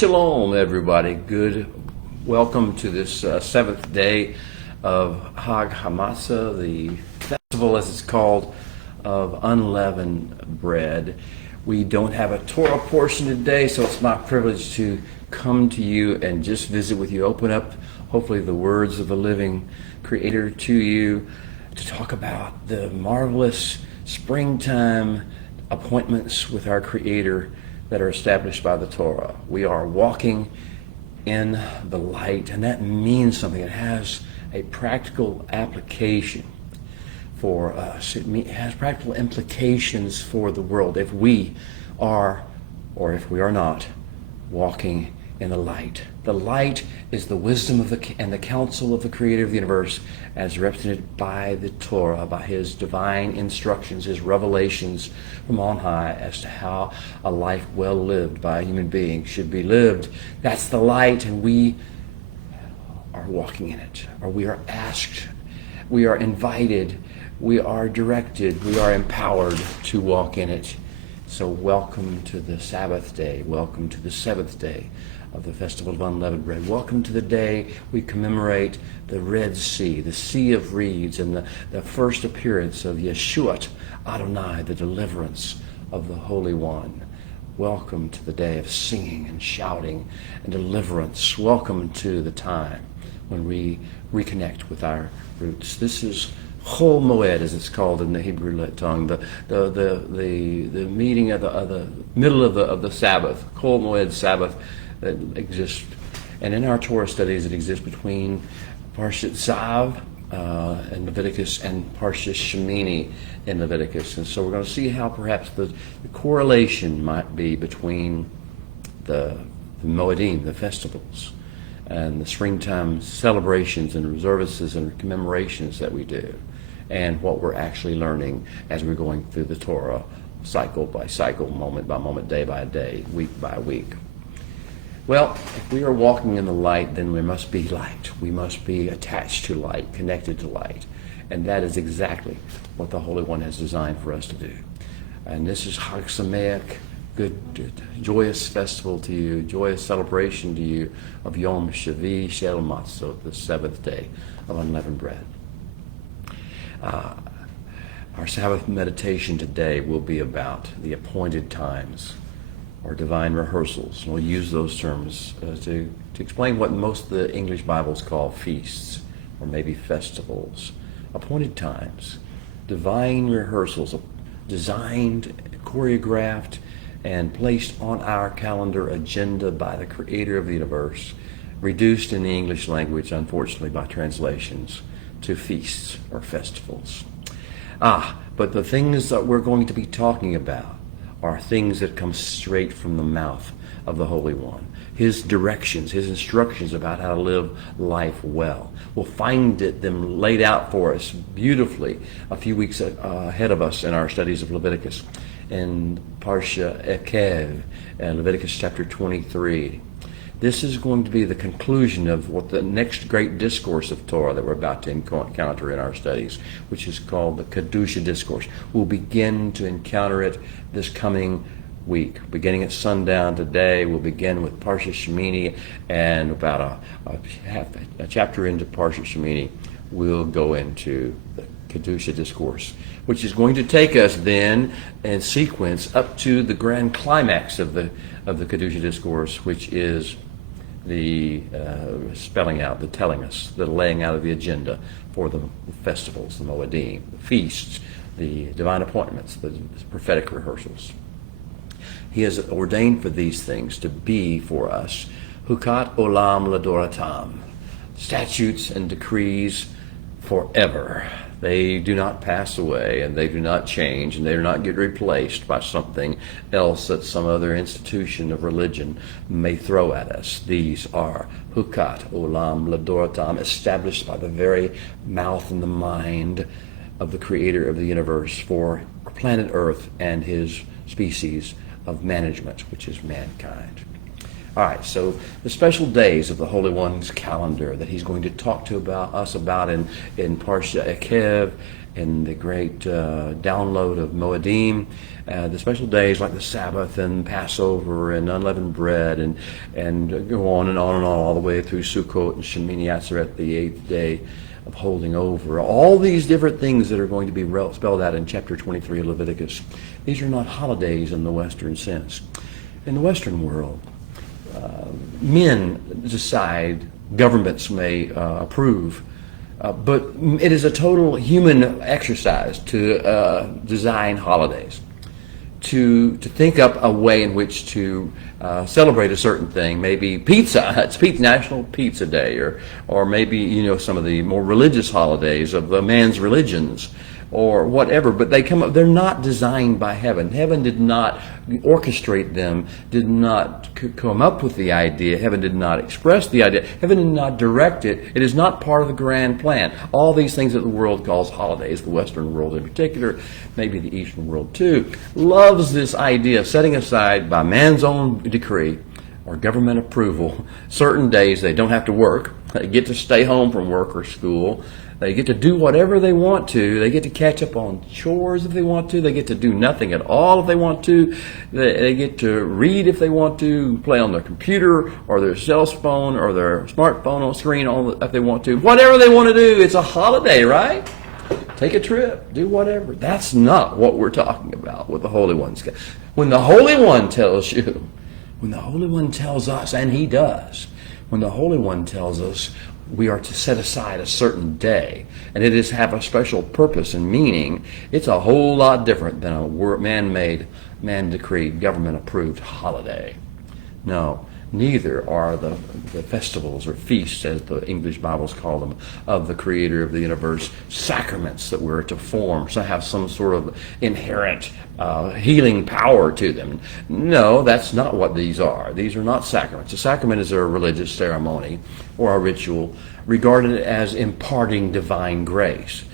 Shalom, everybody. Good. Welcome to this seventh day of Hag Hamatzah, the festival, as it's called, of unleavened bread. We don't have a Torah portion today, so it's my privilege to come to you and just visit with you, open up, hopefully, the words of the living Creator to you, to talk about the marvelous springtime appointments with our Creator that are established by the Torah. We are walking in the light, and that means something. It has a practical application for us. It has practical implications for the world if we are, or if we are not, walking in the light. The light is the wisdom of and the counsel of the Creator of the universe, as represented by the Torah, by His divine instructions, His revelations from on high as to how a life well lived by a human being should be lived. That's the light, and we are walking in it, or we are asked, we are invited, we are directed, we are empowered to walk in it. So welcome to the Sabbath day. Welcome to the seventh day of the Festival of Unleavened Bread. Welcome to the day we commemorate the Red Sea, the Sea of Reeds, and the first appearance of Yeshuat Adonai, the deliverance of the Holy One. Welcome to the day of singing and shouting and deliverance. Welcome to the time when we reconnect with our roots. This is Chol Moed, as it's called in the Hebrew tongue, the meeting of the middle of the Sabbath, Chol Moed Sabbath, that exists, and in our Torah studies it exists between Parshat Zav in Leviticus and Parshat Shemini in Leviticus. And so we're going to see how perhaps the correlation might be between the Moedim, the festivals, and the springtime celebrations and observances and commemorations that we do, and what we're actually learning as we're going through the Torah cycle by cycle, moment by moment, day by day, week by week. Well, if we are walking in the light, then we must be light. We must be attached to light, connected to light. And that is exactly what the Holy One has designed for us to do. And this is Chag Sameach, good, joyous festival to you, joyous celebration to you of Yom Shavi Shel Matzot, the seventh day of unleavened bread. Our Sabbath meditation today will be about the appointed times, or divine rehearsals. And we'll use those terms to explain what most of the English Bibles call feasts, or maybe festivals. Appointed times, divine rehearsals, designed, choreographed, and placed on our calendar agenda by the Creator of the universe, reduced in the English language, unfortunately, by translations, to feasts or festivals. But the things that we're going to be talking about are things that come straight from the mouth of the Holy One. His directions, His instructions about how to live life well. We'll find them laid out for us beautifully a few weeks ahead of us in our studies of Leviticus. In Parsha Ekev, Leviticus chapter 23. This is going to be the conclusion of what the next great discourse of Torah that we're about to encounter in our studies, which is called the Kedusha Discourse. We'll begin to encounter it this coming week. Beginning at sundown today, we'll begin with Parsha Shemini, and about a chapter into Parsha Shemini, we'll go into the Kedusha Discourse, which is going to take us then in sequence up to the grand climax of the Kedusha Discourse, which is the spelling out, the telling us, the laying out of the agenda for the festivals, the Moedim, the feasts, the divine appointments, the prophetic rehearsals. He has ordained for these things to be for us Hukat Olam Ladoratam, statutes and decrees forever. They do not pass away, and they do not change, and they do not get replaced by something else that some other institution of religion may throw at us. These are Hukat Olam Ladoratam, established by the very mouth and the mind of the Creator of the universe for planet Earth and His species of management, which is mankind. All right, so the special days of the Holy One's calendar that He's going to talk to us about in Parsha Ekev in the great download of Moedim, the special days like the Sabbath and Passover and unleavened bread, and go on and on and on all the way through Sukkot and Shemini Atzeret, the 8th day of holding over. All these different things that are going to be spelled out in chapter 23 of Leviticus. These are not holidays in the Western sense. In the Western world, men decide, governments may approve, but it is a total human exercise to design holidays, to think up a way in which to celebrate a certain thing. Maybe pizza, it's National Pizza Day, or maybe some of the more religious holidays of the man's religions, or whatever, but they're not designed by heaven. Heaven did not orchestrate them, did not come up with the idea. Heaven did not express the idea. Heaven did not direct it. It is not part of the grand plan. All these things that the world calls holidays, the Western world in particular, maybe the Eastern world too, loves this idea of setting aside by man's own decree or government approval certain days they don't have to work. They get to stay home from work or school. They get to do whatever they want to. They get to catch up on chores if they want to. They get to do nothing at all if they want to. They get to read if they want to, play on their computer or their cell phone or their smartphone on screen if they want to. Whatever they want to do, it's a holiday, right? Take a trip, do whatever. That's not what we're talking about with the Holy One's. When the Holy One tells you, when the Holy One tells us, and He does, when the Holy One tells us we are to set aside a certain day, and it is have a special purpose and meaning, it's a whole lot different than a man-made, man-decreed, government-approved holiday. No, neither are the festivals or feasts, as the English Bibles call them, of the Creator of the universe, sacraments that we're to form, to have some sort of inherent healing power to them. No, that's not what these are. These are not sacraments. A sacrament is a religious ceremony or a ritual regarded as imparting divine grace,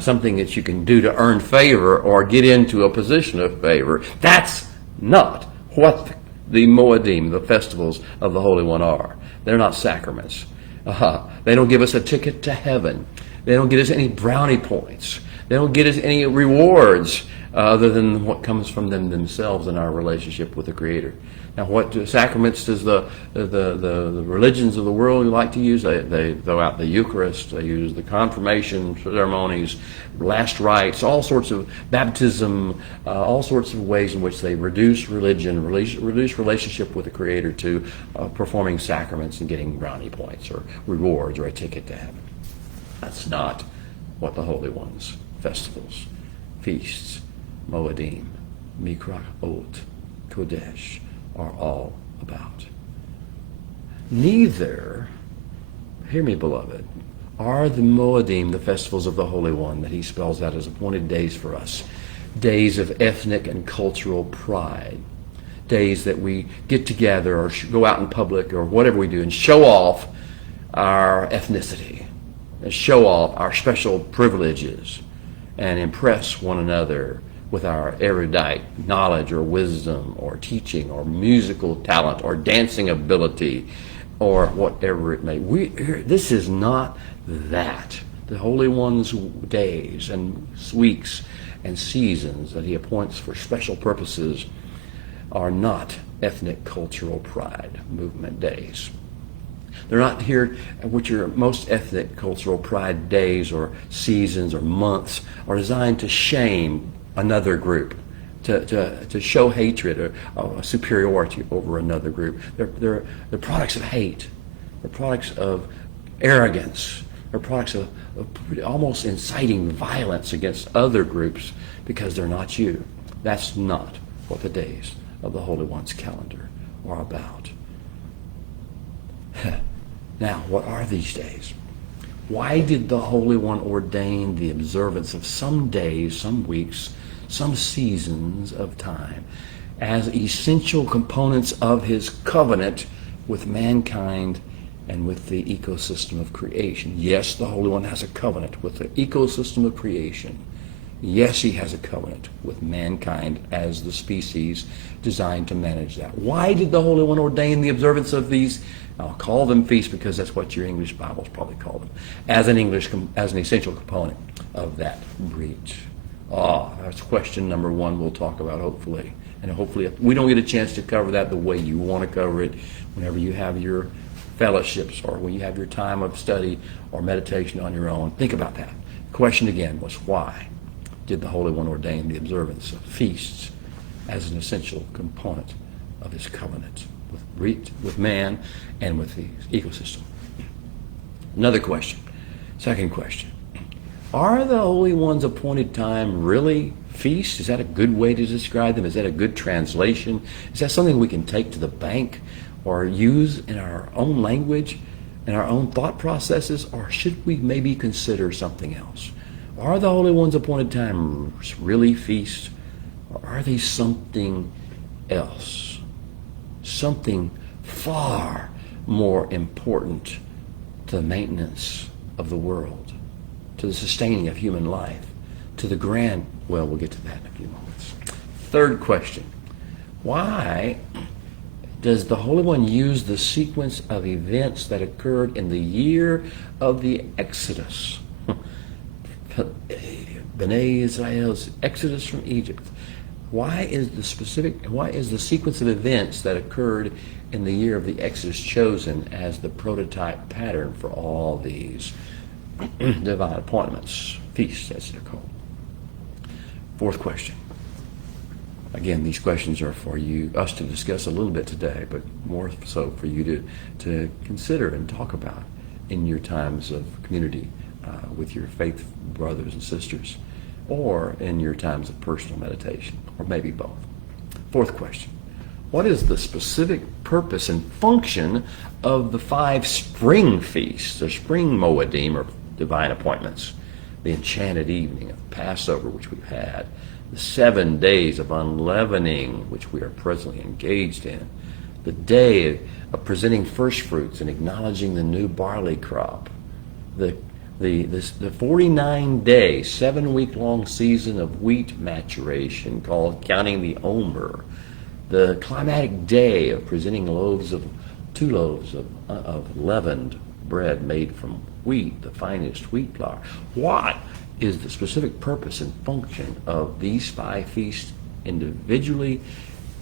something that you can do to earn favor or get into a position of favor. That's not what the Moedim, the festivals of the Holy One, are. They're not sacraments. They don't give us a ticket to heaven. They don't get us any brownie points. They don't get us any rewards other than what comes from them themselves in our relationship with the Creator. Now, what sacraments does the religions of the world like to use? They throw out the Eucharist. They use the confirmation ceremonies, last rites, all sorts of baptism, all sorts of ways in which they reduce religion, reduce relationship with the Creator to performing sacraments and getting brownie points or rewards or a ticket to heaven. That's not what the Holy One's festivals, feasts, Moedim, Mikra Ot, Kodesh are all about. Neither, hear me beloved, are the Moedim, the festivals of the Holy One that He spells out as appointed days for us, days of ethnic and cultural pride, days that we get together or go out in public or whatever we do and show off our ethnicity, and show off our special privileges and impress one another with our erudite knowledge or wisdom or teaching or musical talent or dancing ability or whatever it may be. This is not that. The Holy One's days and weeks and seasons that He appoints for special purposes are not ethnic cultural pride movement days. They're not here, which are most ethnic cultural pride days or seasons or months are designed to shame another group, to show hatred or superiority over another group. They're products of hate. They're products of arrogance. They're products of almost inciting violence against other groups because they're not you. That's not what the days of the Holy One's calendar are about. Now, what are these days? Why did the Holy One ordain the observance of some days, some weeks, some seasons of time as essential components of His covenant with mankind and with the ecosystem of creation? Yes, the Holy One has a covenant with the ecosystem of creation. Yes, He has a covenant with mankind as the species designed to manage that. Why did the Holy One ordain the observance of these? I'll call them feasts because that's what your English Bibles probably call them, as an essential component of that breach? Ah, that's question number one we'll talk about, hopefully. And hopefully we don't get a chance to cover that the way you want to cover it whenever you have your fellowships or when you have your time of study or meditation on your own. Think about that. The question again was, why did the Holy One ordain the observance of feasts as an essential component of his covenant with man and with the ecosystem? Another question, second question. Are the Holy One's appointed time really feasts? Is that a good way to describe them? Is that a good translation? Is that something we can take to the bank or use in our own language, in our own thought processes? Or should we maybe consider something else? Are the Holy One's appointed times really feasts? Or are they something else? Something far more important to the maintenance of the world, to the sustaining of human life, to the grand, well, we'll get to that in a few moments. Third question, why does the Holy One use the sequence of events that occurred in the year of the Exodus? B'nai Israel's Exodus from Egypt. Why is the sequence of events that occurred in the year of the Exodus chosen as the prototype pattern for all these divine appointments, feasts as they're called? Fourth question. Again, these questions are for us to discuss a little bit today, but more so for you to consider and talk about in your times of community with your faith brothers and sisters, or in your times of personal meditation, or maybe both. Fourth question. What is the specific purpose and function of the 5 spring feasts, the spring Moedim, or divine appointments? The enchanted evening of Passover, which we've had, the 7 days of unleavening, which we are presently engaged in, the day of presenting first fruits and acknowledging the new barley crop, the 49-day, 7-week-long season of wheat maturation called Counting the Omer, the climatic day of presenting 2 loaves of leavened bread made from wheat, the finest wheat flour. What is the specific purpose and function of these 5 feasts individually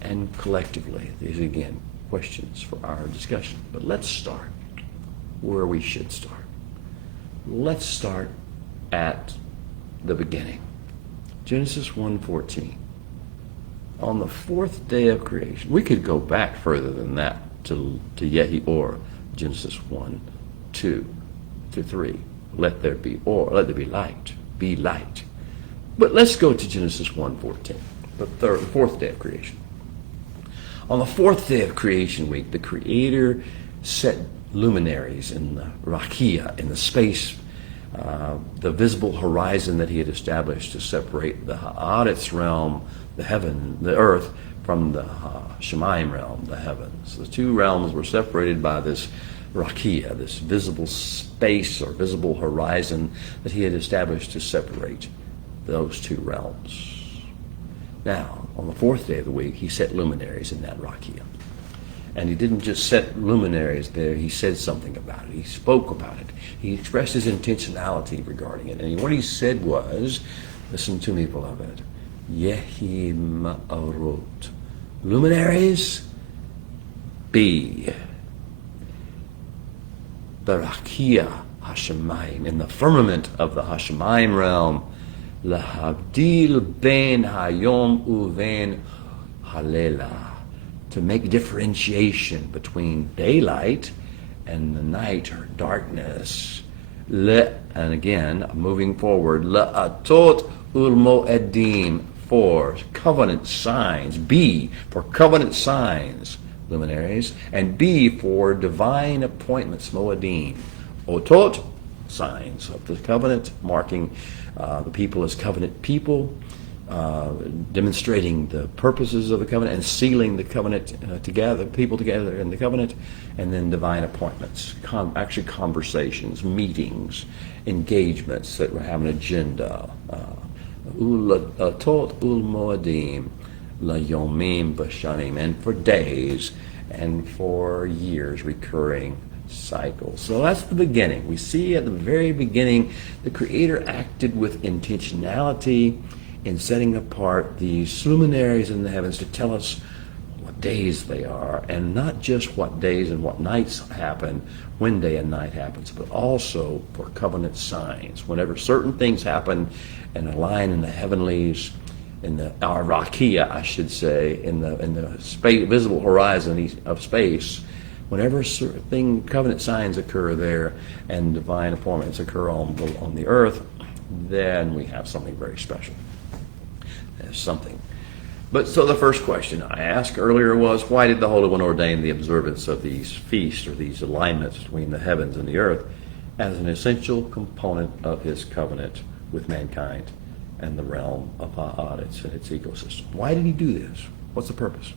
and collectively? These, again, questions for our discussion. But let's start where we should start. Let's start at the beginning. Genesis 1:14. On the 4th day of creation. We could go back further than that to Yehi Or, Genesis 1:2-3. Let there be or, let there be light. Be light. But let's go to Genesis 1:14, the 4th day of creation. On the 4th day of creation week, the Creator set luminaries in the rakia, in the space, the visible horizon that he had established to separate the haaretz realm, the heaven, the earth, from the Shemayim realm, the heavens. The 2 realms were separated by this rakia, this visible space or visible horizon that he had established to separate those 2 realms. Now, on the 4th day of the week, he set luminaries in that rakia. And he didn't just set luminaries there, he said something about it. He spoke about it. He expressed his intentionality regarding it. And what he said was, listen to me, beloved, Yehi Ma'arot. Luminaries, be. Barakia Hashemayim, in the firmament of the Hashemayim realm, Lahabdil ben Hayom uven Halela, to make differentiation between daylight and the night or darkness. And again, moving forward, La'atot ul-mo'edim, for covenant signs, B for covenant signs, luminaries, and B for divine appointments, moedim. Otot, signs of the covenant, marking the people as covenant people, demonstrating the purposes of the covenant and sealing the covenant together, people together in the covenant, and then divine appointments, actually conversations, meetings, engagements that have an agenda. Tot ul moedim la yomim b'shanim, and for days and for years recurring cycles. So that's the beginning. We see at the very beginning the Creator acted with intentionality in setting apart these luminaries in the heavens to tell us what days they are, and not just what days and what nights happen, when day and night happens, but also for covenant signs. Whenever certain things happen and align in the heavenlies, in the Arakia, I should say, in the space, visible horizon of space, whenever certain covenant signs occur there and divine appointments occur on the earth, then we have something very special. There's something. But so the first question I asked earlier was, why did the Holy One ordain the observance of these feasts or these alignments between the heavens and the earth as an essential component of his covenant with mankind and the realm of Ha'aretz and its ecosystem? Why did he do this? What's the purpose?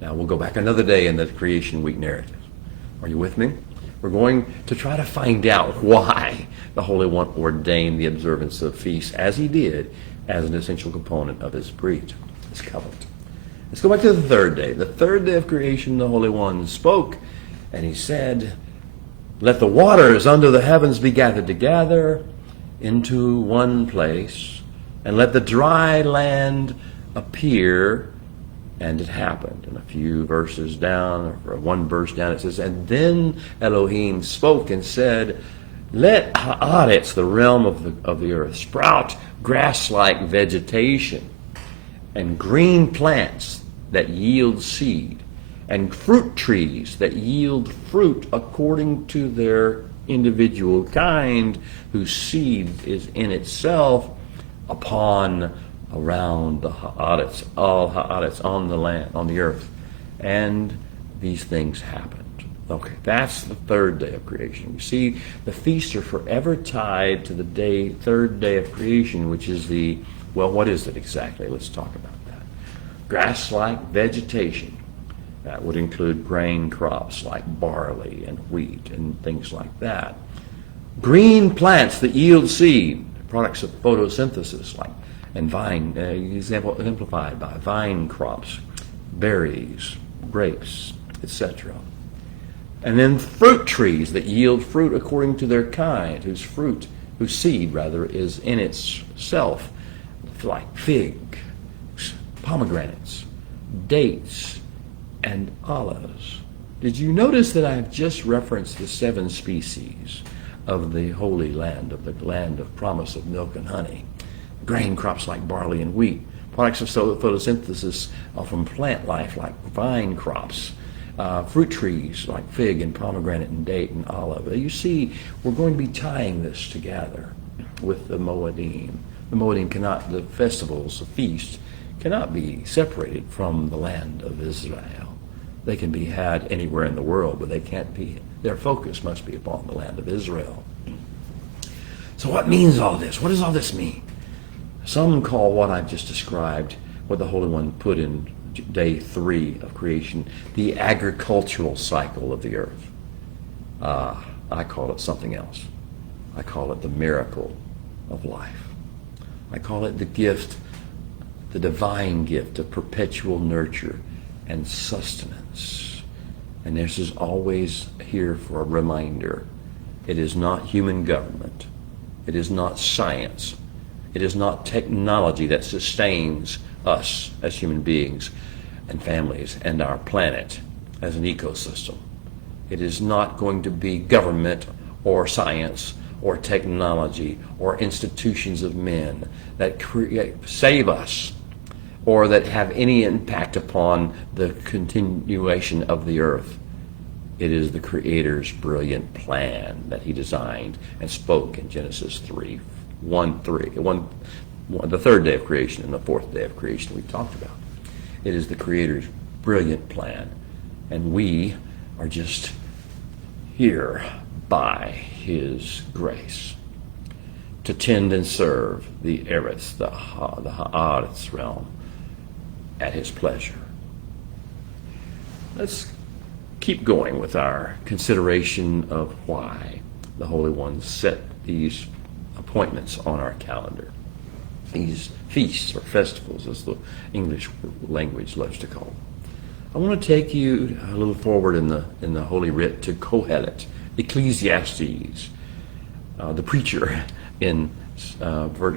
Now we'll go back another day in the Creation Week narrative. Are you with me? We're going to try to find out why the Holy One ordained the observance of feasts as he did as an essential component of his breed, his covenant. Let's go back to the third day. The third day of creation, the Holy One spoke, and he said, "Let the waters under the heavens be gathered together into one place, and let the dry land appear." And it happened. And a few verses down, or one verse down, it says, "And then Elohim spoke and said, let Ha'aretz, the realm of the earth, sprout grass-like vegetation, and green plants that yield seed, and fruit trees that yield fruit according to their individual kind, whose seed is in itself around the Ha'aretz, all Ha'aretz on the land, on the earth." And these things happened. Okay, that's the third day of creation. You see, the feasts are forever tied to the third day of creation, which is what is it exactly? Let's talk about that. Grass-like vegetation. That would include grain crops like barley and wheat and things like that. Green plants that yield seed, products of photosynthesis, and vine, exemplified by vine crops, berries, grapes, etc. And then fruit trees that yield fruit according to their kind, whose seed is in itself, like figs, pomegranates, dates, and olives. Did you notice that I've just referenced the 7 species of the Holy Land, of the land of promise of milk and honey? Grain crops like barley and wheat, products of photosynthesis from plant life like vine crops, fruit trees like fig and pomegranate and date and olive. You see, we're going to be tying this together with the Moedim. The Moedim the festivals, the feasts, cannot be separated from the land of Israel. They can be had anywhere in the world, but their focus must be upon the land of Israel. So what means all this? What does all this mean? Some call what I've just described, what the Holy One put in day 3 of creation, the agricultural cycle of the earth. I call it something else. I call it the miracle of life. I call it the gift, the divine gift of perpetual nurture and sustenance. And this is always here for a reminder. It is not human government. It is not science. It is not technology that sustains us as human beings and families and our planet as an ecosystem. It is not going to be government or science or technology or institutions of men that save us or that have any impact upon the continuation of the earth. It is the Creator's brilliant plan that he designed and spoke in Genesis 3, the third day of creation and the fourth day of creation we talked about. It is the Creator's brilliant plan, and we are just here by his grace to tend and serve the Eretz, the Ha'aretz realm, at his pleasure. Let's keep going with our consideration of why the Holy One set these appointments on our calendar. These feasts or festivals, as the English language loves to call them. I want to take you a little forward in the Holy Writ to Kohelet, Ecclesiastes, the preacher in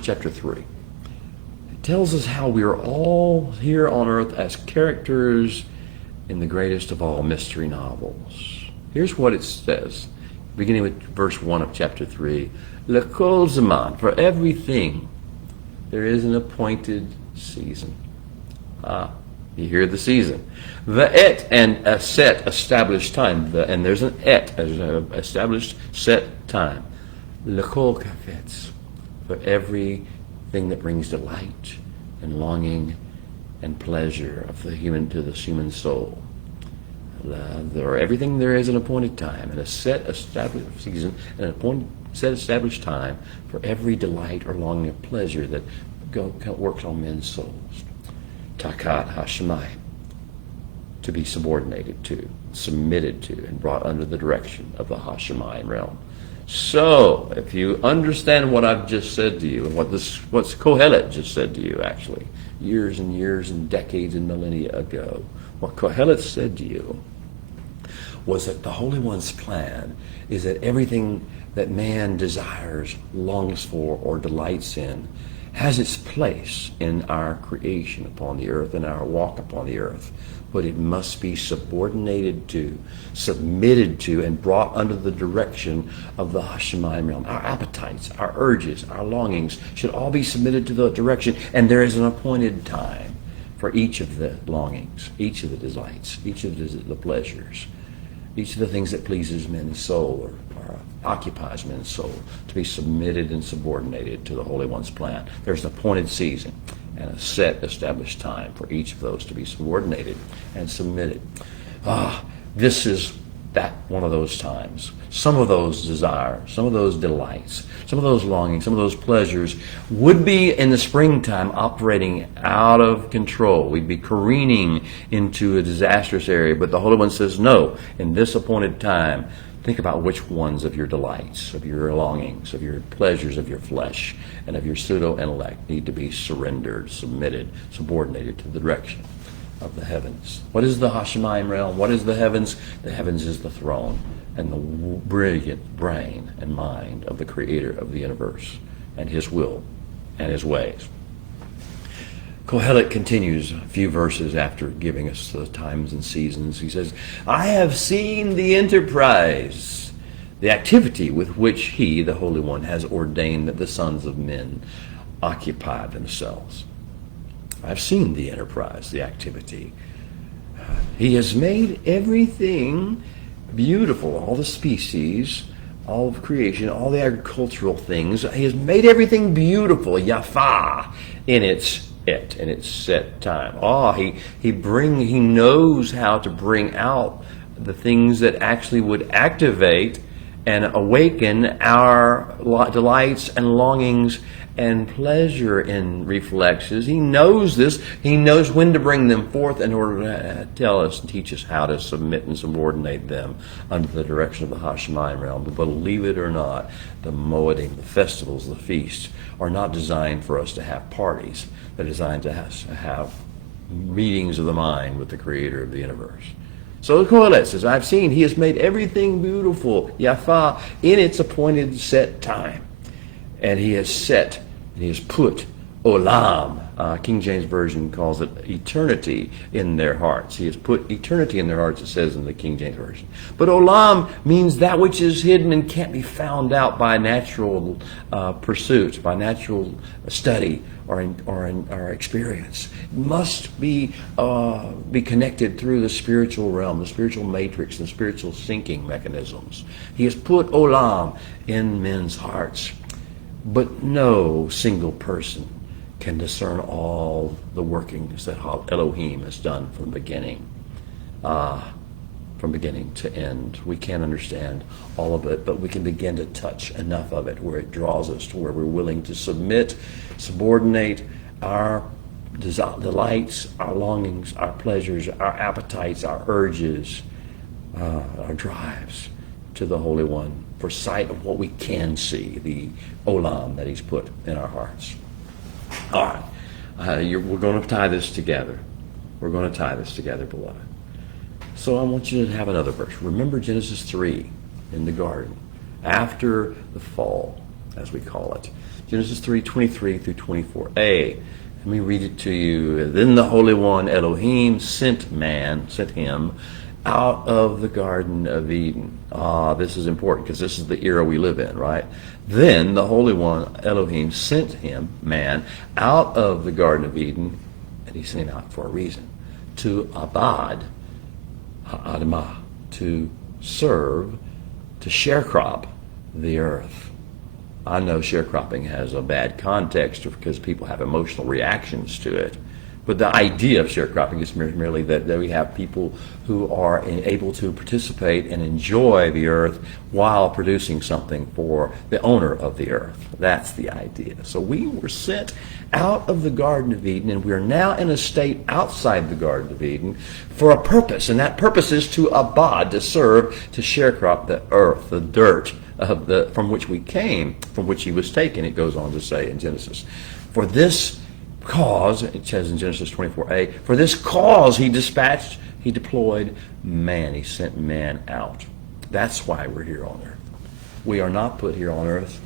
chapter 3. It tells us how we are all here on earth as characters in the greatest of all mystery novels. Here's what it says, beginning with verse 1 of chapter 3. L'kol zaman, for everything there is an appointed season. You hear the season. Va'et, and a set, established time. And there's an et, an established set time. L'kol kafetz, for everything that brings delight and longing and pleasure of the human soul. Everything there is an appointed time, and a set established season, and an appointed set established time for every delight or longing of pleasure that works on men's souls. Takat Hashemai, to be subordinated to, submitted to, and brought under the direction of the Hashemai realm. So, if you understand what I've just said to you, and what's Kohelet just said to you, actually, years and years and decades and millennia ago, what Kohelet said to you was that the Holy One's plan is that everything that man desires, longs for, or delights in has its place in our creation upon the earth and our walk upon the earth. But it must be subordinated to, submitted to, and brought under the direction of the Hashemai realm. Our appetites, our urges, our longings should all be submitted to the direction, and there is an appointed time for each of the longings, each of the delights, each of the pleasures, each of the things that pleases men's soul or occupies men's soul, to be submitted and subordinated to the Holy One's plan. There's an appointed season and a set established time for each of those to be subordinated and submitted. This is that one of those times. Some of those desires, some of those delights, some of those longings, some of those pleasures would be in the springtime operating out of control. We'd be careening into a disastrous area, but the Holy One says, no, in this appointed time, think about which ones of your delights, of your longings, of your pleasures of your flesh, and of your pseudo-intellect need to be surrendered, submitted, subordinated to the direction of the heavens. What is the Hashemaim realm? What is the heavens? The heavens is the throne and the brilliant brain and mind of the Creator of the universe and His will and His ways. Kohelet continues a few verses after giving us the times and seasons. He says, I have seen the enterprise, the activity with which He, the Holy One, has ordained that the sons of men occupy themselves. I've seen the enterprise, the activity. He has made everything beautiful, all the species, all of creation, all the agricultural things. He has made everything beautiful, Yafa, in its set time. He knows how to bring out the things that actually would activate and awaken our delights and longings and pleasure in reflexes. He knows this. He knows when to bring them forth in order to tell us and teach us how to submit and subordinate them under the direction of the Hashemai realm. But believe it or not, the Moedim, the festivals, the feasts, are not designed for us to have parties. They're designed to have meetings of the mind with the Creator of the universe. So the Kohelet says, I've seen, He has made everything beautiful, Yafa, in its appointed set time. And He has set, and He has put Olam, King James Version calls it eternity, in their hearts. He has put eternity in their hearts, it says in the King James Version. But Olam means that which is hidden and can't be found out by natural pursuits, by natural study or experience. It must be connected through the spiritual realm, the spiritual matrix, the spiritual syncing mechanisms. He has put Olam in men's hearts. But no single person can discern all the workings that Elohim has done from beginning to end. We can't understand all of it, but we can begin to touch enough of it where it draws us to where we're willing to submit, subordinate our delights, our longings, our pleasures, our appetites, our urges, our drives to the Holy One for sight of what we can see, the Olam that He's put in our hearts. All right. We're going to tie this together. We're going to tie this together, beloved. So I want you to have another verse. Remember Genesis 3 in the garden, after the fall, as we call it. Genesis 3:23 through 24a. Let me read it to you. Then the Holy One, Elohim, sent him out of the Garden of Eden. This is important because this is the era we live in, right? Then the Holy One, Elohim, sent him, man, out of the Garden of Eden, and he sent him out for a reason, to abad, ha'adamah, to serve, to sharecrop the earth. I know sharecropping has a bad context because people have emotional reactions to it. But the idea of sharecropping is merely that we have people who are able to participate and enjoy the earth while producing something for the owner of the earth. That's the idea. So we were sent out of the Garden of Eden, and we are now in a state outside the Garden of Eden for a purpose, and that purpose is to abad, to serve, to sharecrop the earth, the dirt of from which we came, from which he was taken, it goes on to say in Genesis. For this cause, it says in Genesis 24a, for this cause he deployed man. He sent man out. That's why we're here on earth. We are not put here on earth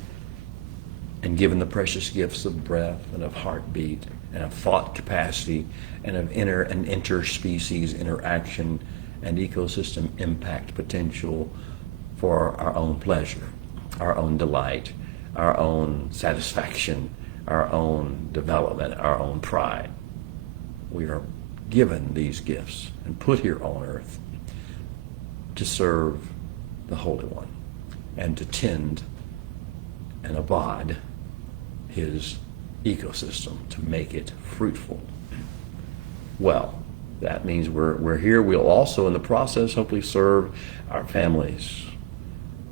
and given the precious gifts of breath and of heartbeat and of thought capacity and of inter and interspecies interaction and ecosystem impact potential for our own pleasure, our own delight, our own satisfaction, our own development, our own pride. We are given these gifts and put here on earth to serve the Holy One and to tend and abide his ecosystem, to make it fruitful. Well, that means we're here. We'll also in the process hopefully serve our families,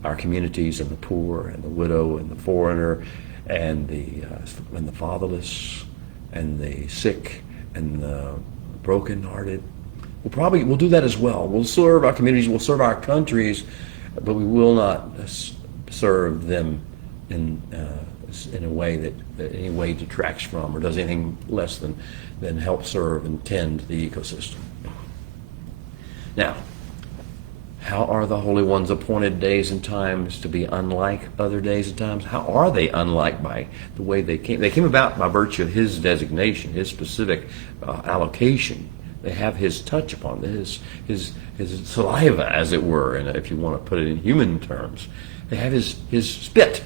our communities, and the poor and the widow and the foreigner and the fatherless and the sick and the brokenhearted. We'll do that as well. We'll serve our communities, we'll serve our countries, but we will not serve them in a way that any way detracts from or does anything less than help serve and tend the ecosystem. Now, how are the Holy One's appointed days and times to be unlike other days and times? How are they unlike by the way they came? They came about by virtue of his designation, his specific allocation. They have his touch upon them, his saliva, as it were, and if you want to put it in human terms. They have his spit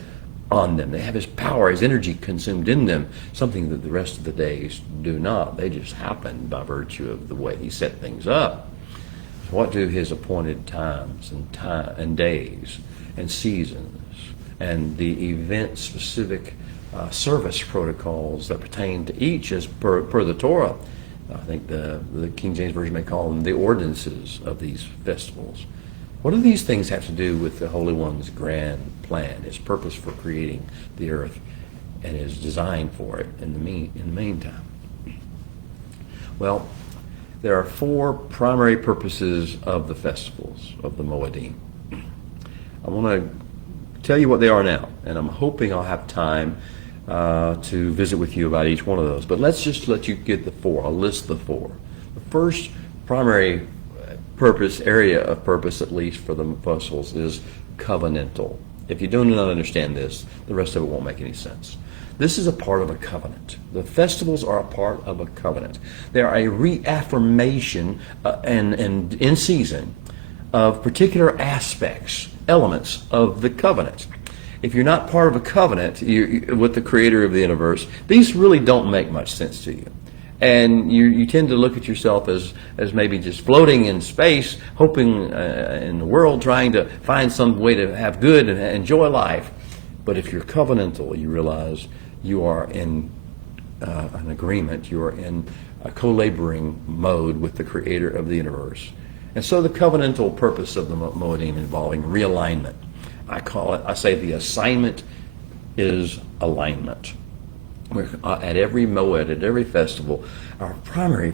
on them. They have his power, his energy consumed in them, something that the rest of the days do not. They just happen by virtue of the way he set things up. What do his appointed times and days and seasons and the event-specific service protocols that pertain to each as per the Torah? I think the King James Version may call them the ordinances of these festivals. What do these things have to do with the Holy One's grand plan, his purpose for creating the earth and his design for it in the meantime? Well, there are four primary purposes of the festivals of the Moedim. I want to tell you what they are now, and I'm hoping I'll have time to visit with you about each one of those. But let's just let you get the four. I'll list the four. The first primary area of purpose, at least for the festivals, is covenantal. If you do not understand this, the rest of it won't make any sense. This is a part of a covenant. The festivals are a part of a covenant. They are a reaffirmation and in season of particular aspects, elements of the covenant. If you're not part of a covenant with the creator of the universe, these really don't make much sense to you. And you tend to look at yourself as maybe just floating in space, hoping in the world, trying to find some way to have good and enjoy life. But if you're covenantal, you realize you are in an agreement, you are in a co-laboring mode with the creator of the universe. And so the covenantal purpose of the Moedim involving realignment. I say the assignment is alignment. At every Moed, at every festival, our primary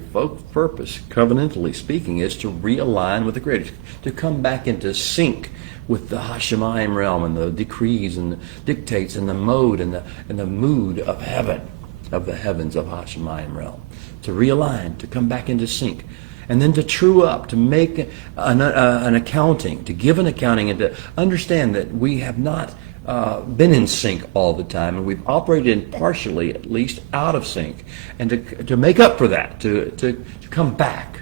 purpose, covenantally speaking, is to realign with the Creator, to come back into sync with the Hashemayim realm and the decrees and the dictates and the mode and the mood of heaven, of the heavens of Hashemayim realm. To realign, to come back into sync. and then to true up, to make an accounting, to give an accounting, and to understand that we have not been in sync all the time, and we've operated partially, at least, out of sync, and to make up for that, to come back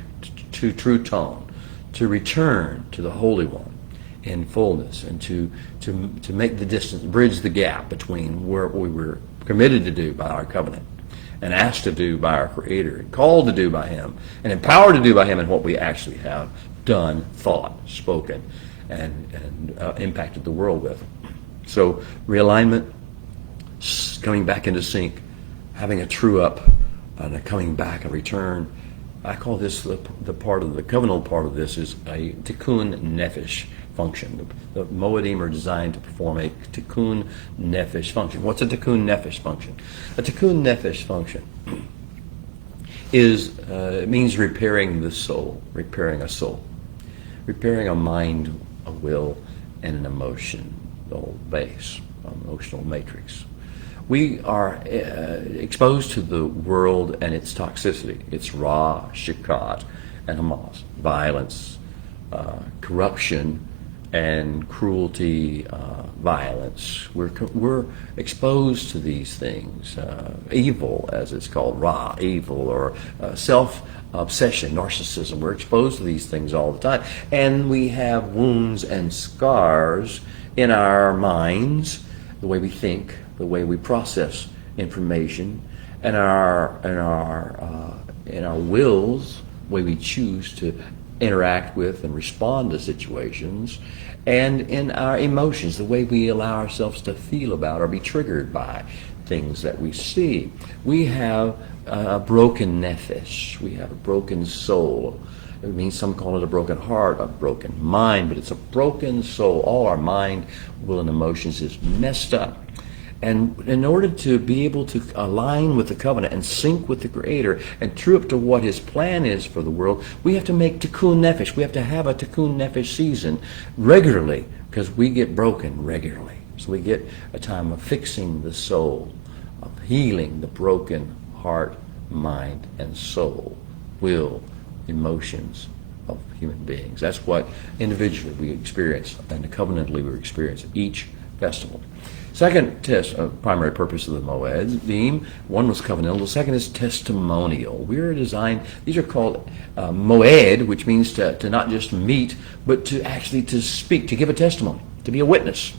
to true tone, to return to the Holy One in fullness, and to make the distance, bridge the gap between what we were committed to do by our covenant, and asked to do by our Creator, and called to do by Him, and empowered to do by Him, and what we actually have done, thought, spoken, and impacted the world with. So realignment, coming back into sync, having a true up, and a coming back, a return. I call this the part of the covenantal part of this is a tikkun nefesh function. The Moedim are designed to perform a tikkun nefesh function. What's a tikkun nefesh function? A tikkun nefesh function is it means repairing the soul, repairing a mind, a will, and an emotion. The whole base, emotional matrix. We are exposed to the world and its toxicity. It's Ra, Shakhat, and Hamas. Violence, corruption, and cruelty, violence. We're exposed to these things. Evil, as it's called, Ra, evil, or self-obsession, narcissism. We're exposed to these things all the time. And we have wounds and scars in our minds, the way we think, the way we process information, and in our wills, the way we choose to interact with and respond to situations, and in our emotions, the way we allow ourselves to feel about or be triggered by things that we see. We have a broken nefesh. We have a broken soul. It means some call it a broken heart, a broken mind, but it's a broken soul. All our mind, will, and emotions is messed up. And in order to be able to align with the covenant and sync with the Creator and true up to what His plan is for the world, we have to make tikkun nefesh. We have to have a tikkun nefesh season regularly, because we get broken regularly. So we get a time of fixing the soul, of healing the broken heart, mind, and soul, will, emotions of human beings. That's what individually we experience, and covenantally we experience each festival. Second primary purpose of the Moedim, one was covenantal, the second is testimonial. We're designed, these are called Moed, which means to not just meet, but to actually to speak, to give a testimony, to be a witness.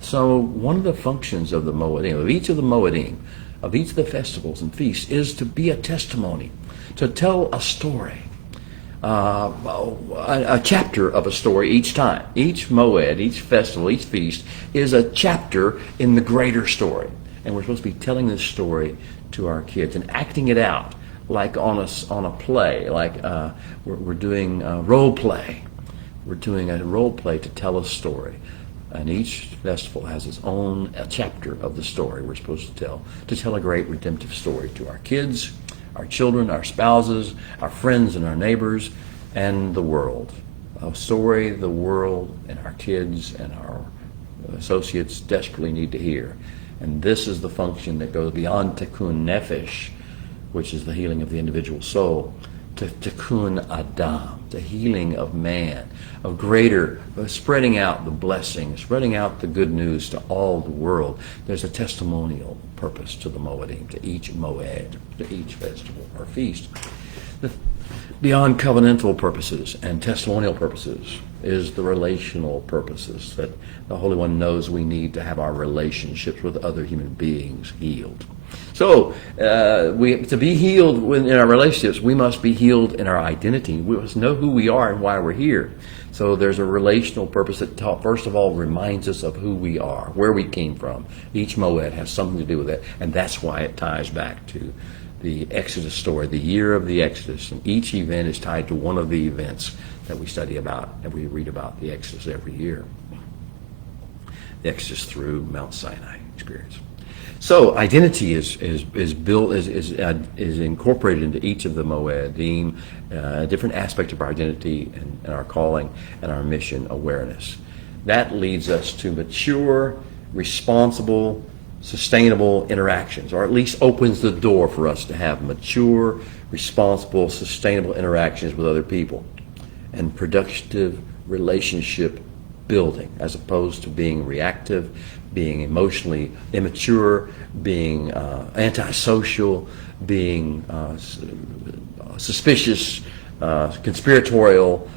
So one of the functions of the Moedim, of each of the Moedim, of each of the festivals and feasts, is to be a testimony, to tell a story. A chapter of a story each time. Each moed, each festival, each feast is a chapter in the greater story. And we're supposed to be telling this story to our kids and acting it out like on a play, like we're doing a role play. We're doing a role play to tell a story. And each festival has its own chapter of the story we're supposed to tell a great redemptive story to our kids, our children, our spouses, our friends, and our neighbors, and the world. A story the world and our kids and our associates desperately need to hear. And this is the function that goes beyond tikkun nefesh, which is the healing of the individual soul, to tikkun adam, the healing of man, of greater, spreading out the blessings, spreading out the good news to all the world. There's a testimonial purpose to the Moedim, to each moed, to each festival or feast. Beyond covenantal purposes and testimonial purposes is the relational purposes that the Holy One knows we need to have our relationships with other human beings healed. So, to be healed in our relationships, we must be healed in our identity. We must know who we are and why we're here. So there's a relational purpose that, first of all, reminds us of who we are, where we came from. Each moed has something to do with it, and that's why it ties back to the Exodus story, the year of the Exodus. And each event is tied to one of the events that we study about and we read about the Exodus every year. The Exodus through Mount Sinai experience. So identity is built, is incorporated into each of the Moedim, a different aspect of our identity and our calling and our mission awareness. That leads us to mature, responsible, sustainable interactions, or at least opens the door for us to have mature, responsible, sustainable interactions with other people and productive relationship building, as opposed to being reactive, being emotionally immature, being antisocial, being suspicious, conspiratorial,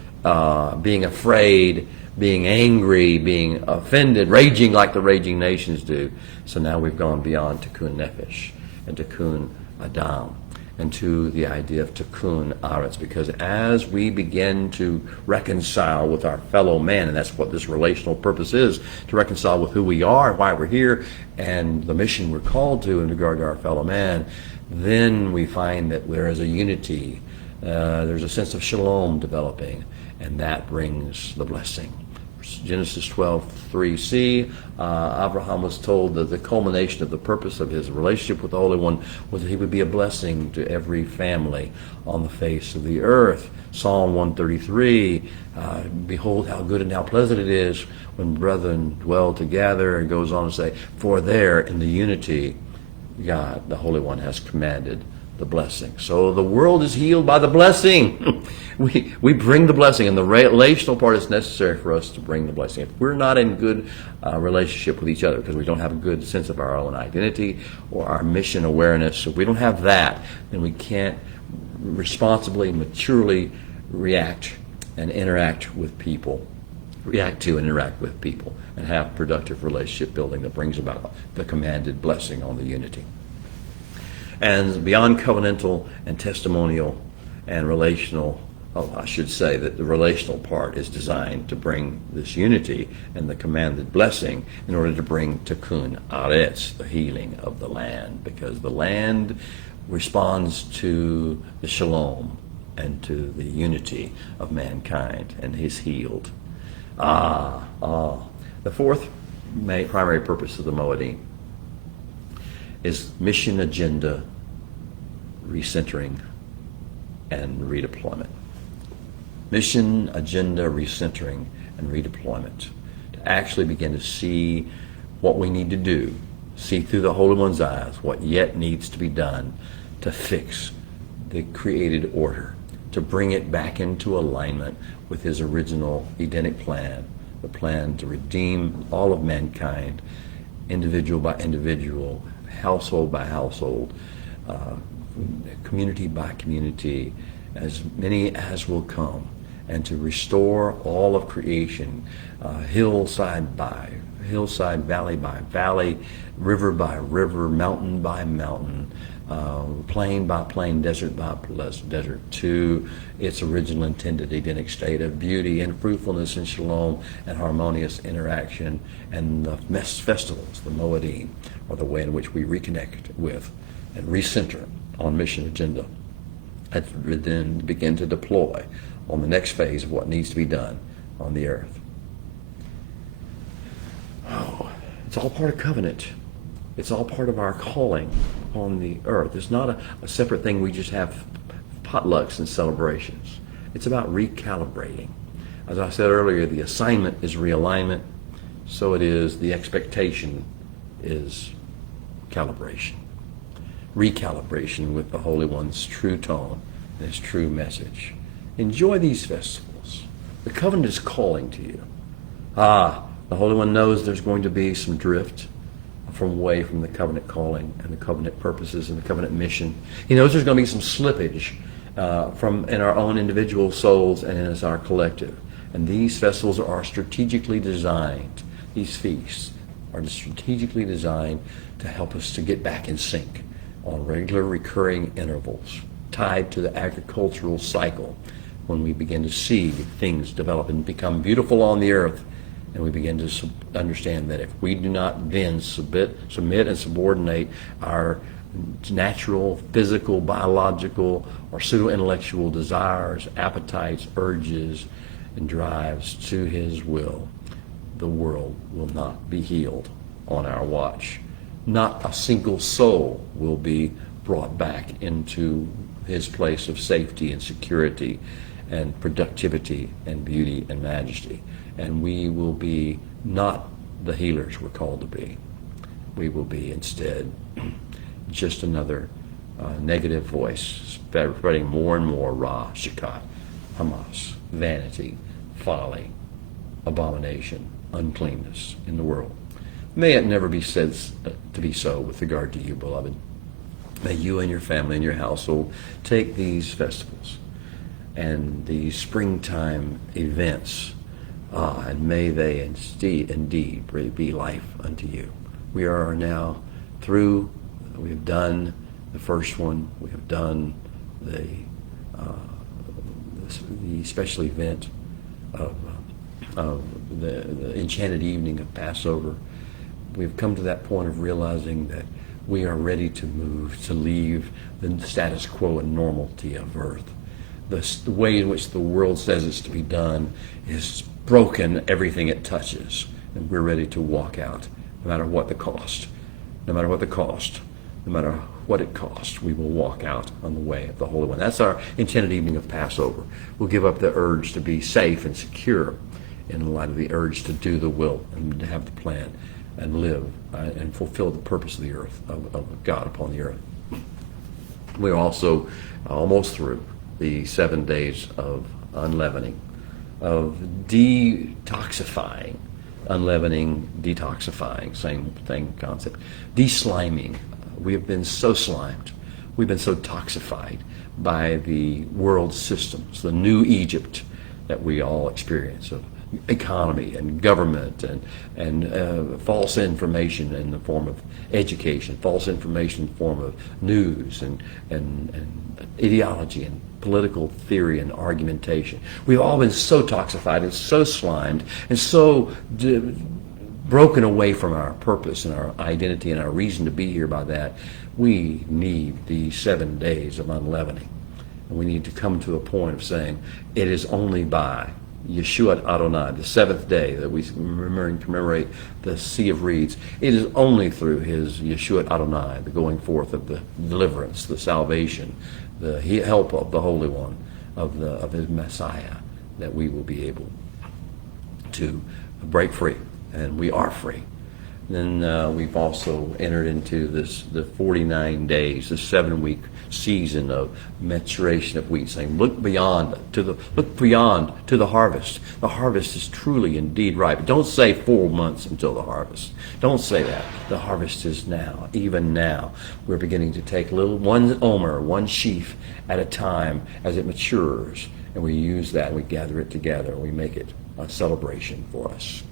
being afraid, being angry, being offended, raging like the raging nations do. So now we've gone beyond tikkun nefesh and tikkun adam, and to the idea of tikkun aretz, because as we begin to reconcile with our fellow man, and that's what this relational purpose is, to reconcile with who we are, why we're here, and the mission we're called to in regard to our fellow man, then we find that there is a unity, there's a sense of shalom developing, and that brings the blessing. Genesis 12:3c, Abraham was told that the culmination of the purpose of his relationship with the Holy One was that he would be a blessing to every family on the face of the earth. Psalm 133, behold how good and how pleasant it is when brethren dwell together, and goes on to say, for there in the unity God, the Holy One, has commanded the blessing. So the world is healed by the blessing. we bring the blessing, and the relational part is necessary for us to bring the blessing. If we're not in good relationship with each other because we don't have a good sense of our own identity or our mission awareness, if we don't have that, then we can't responsibly, maturely react and interact with people, react to and interact with people, and have productive relationship building that brings about the commanded blessing on the unity. And beyond covenantal and testimonial and relational, I should say that the relational part is designed to bring this unity and the commanded blessing in order to bring tikkun aretz, the healing of the land, because the land responds to the shalom and to the unity of mankind and is healed. The fourth primary purpose of the Moedim is mission agenda recentering and redeployment. Mission agenda recentering and redeployment. To actually begin to see what we need to do, see through the Holy One's eyes what yet needs to be done to fix the created order, to bring it back into alignment with his original Edenic plan, the plan to redeem all of mankind, individual by individual, household by household, community by community, as many as will come, and to restore all of creation, hillside by hillside, valley by valley, river by river, mountain by mountain, plain by plain, desert by desert, to its original intended Edenic state of beauty and fruitfulness and shalom and harmonious interaction. And the festivals, the Moedim, are the way in which we reconnect with and recenter on mission agenda, and then begin to deploy on the next phase of what needs to be done on the earth. Oh, it's all part of covenant. It's all part of our calling on the earth. It's not a separate thing we just have potlucks and celebrations. It's about recalibrating. As I said earlier, the assignment is realignment, so it is the expectation is calibration. Recalibration with the Holy One's true tone and his true message. Enjoy these festivals. The covenant is calling to you. The Holy One knows there's going to be some drift away from the covenant calling and the covenant purposes and the covenant mission. He knows there's going to be some slippage from in our own individual souls and as our collective. And these festivals are strategically designed, these feasts are strategically designed to help us to get back in sync on regular recurring intervals tied to the agricultural cycle, when we begin to see things develop and become beautiful on the earth, and we begin to understand that if we do not then submit and subordinate our natural, physical, biological, or pseudo-intellectual desires, appetites, urges, and drives to his will, the world will not be healed on our watch. Not a single soul will be brought back into his place of safety and security and productivity and beauty and majesty. And we will be not the healers we're called to be. we will be instead just another negative voice spreading more and more Ra, Shakat, Hamas, vanity, folly, abomination, uncleanness in the world. May it never be said to be so with regard to you, beloved. May you and your family and your household take these festivals and these springtime events, and may they indeed be life unto you. We are now through, we have done the first one, we have done the special event of the enchanted evening of Passover. We've come to that point of realizing that we are ready to move, to leave the status quo and normality of earth. The way in which the world says it's to be done is broken everything it touches, and we're ready to walk out, no matter what the cost. No matter what the cost, no matter what it costs, we will walk out on the way of the Holy One. That's our intended evening of Passover. We'll give up the urge to be safe and secure in light of the urge to do the will and to have the plan and live and fulfill the purpose of the earth, of God upon the earth. We're also almost through the 7 days of unleavening, of detoxifying, unleavening, detoxifying, same concept, de-sliming. We have been so slimed, we've been so toxified by the world systems, the new Egypt that we all experience of economy and government and false information in the form of education, false information in the form of news and ideology and political theory and argumentation. We've all been so toxified and so slimed and so broken away from our purpose and our identity and our reason to be here by that. We need these 7 days of unleavening. And we need to come to a point of saying, it is only by Yeshua Adonai, the seventh day that we remember and commemorate the Sea of Reeds. It is only through his Yeshua Adonai, the going forth of the deliverance, the salvation, the help of the Holy One, of his Messiah, that we will be able to break free. And we are free. Then we've also entered into the 49 days, the 7-week season of maturation of wheat, saying, look beyond to the harvest. The harvest is truly indeed ripe. Don't say 4 months until the harvest. Don't say that. The harvest is now. Even now, we're beginning to take one omer, one sheaf at a time as it matures, and we use that. We gather it together. And we make it a celebration for us.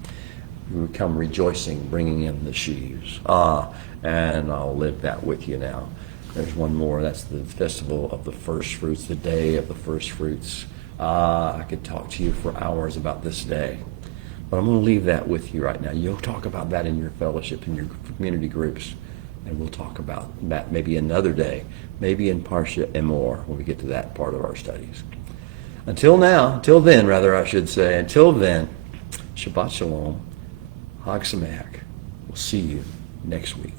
We come rejoicing, bringing in the sheaves. And I'll live that with you now. There's one more. That's the festival of the first fruits, the day of the first fruits. I could talk to you for hours about this day, but I'm going to leave that with you right now. You'll talk about that in your fellowship, in your community groups, and we'll talk about that maybe another day, maybe in Parsha Emor when we get to that part of our studies. Until then, Shabbat Shalom, Hag Sameach. We'll see you next week.